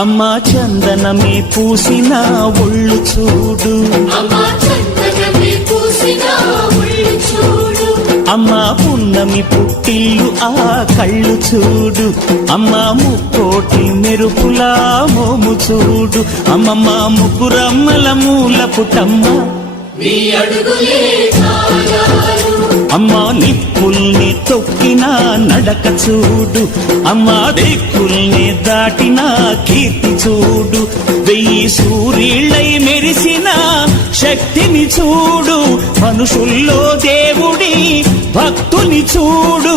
అమ్మా చందనమే పూసిన ఒళ్ళు చూడు, అమ్మా పున్నమి పుట్టిల్లు ఆ కళ్ళు చూడు, అమ్మా ముక్కోటి మెరుపులా మోము చూడు, అమ్మమ్మ ముగ్గురమ్మల మూల పుటమ్మ అమ్మా నిప్పుల్ని తొక్కిన నడక చూడు, అమ్మా దిక్కుల్ని దాటిన కీర్తి చూడు, 1000 సూర్యుళ్ళై మెరిసిన శక్తిని చూడు, మనుషుల్లో దేవుడి భక్తుని చూడు.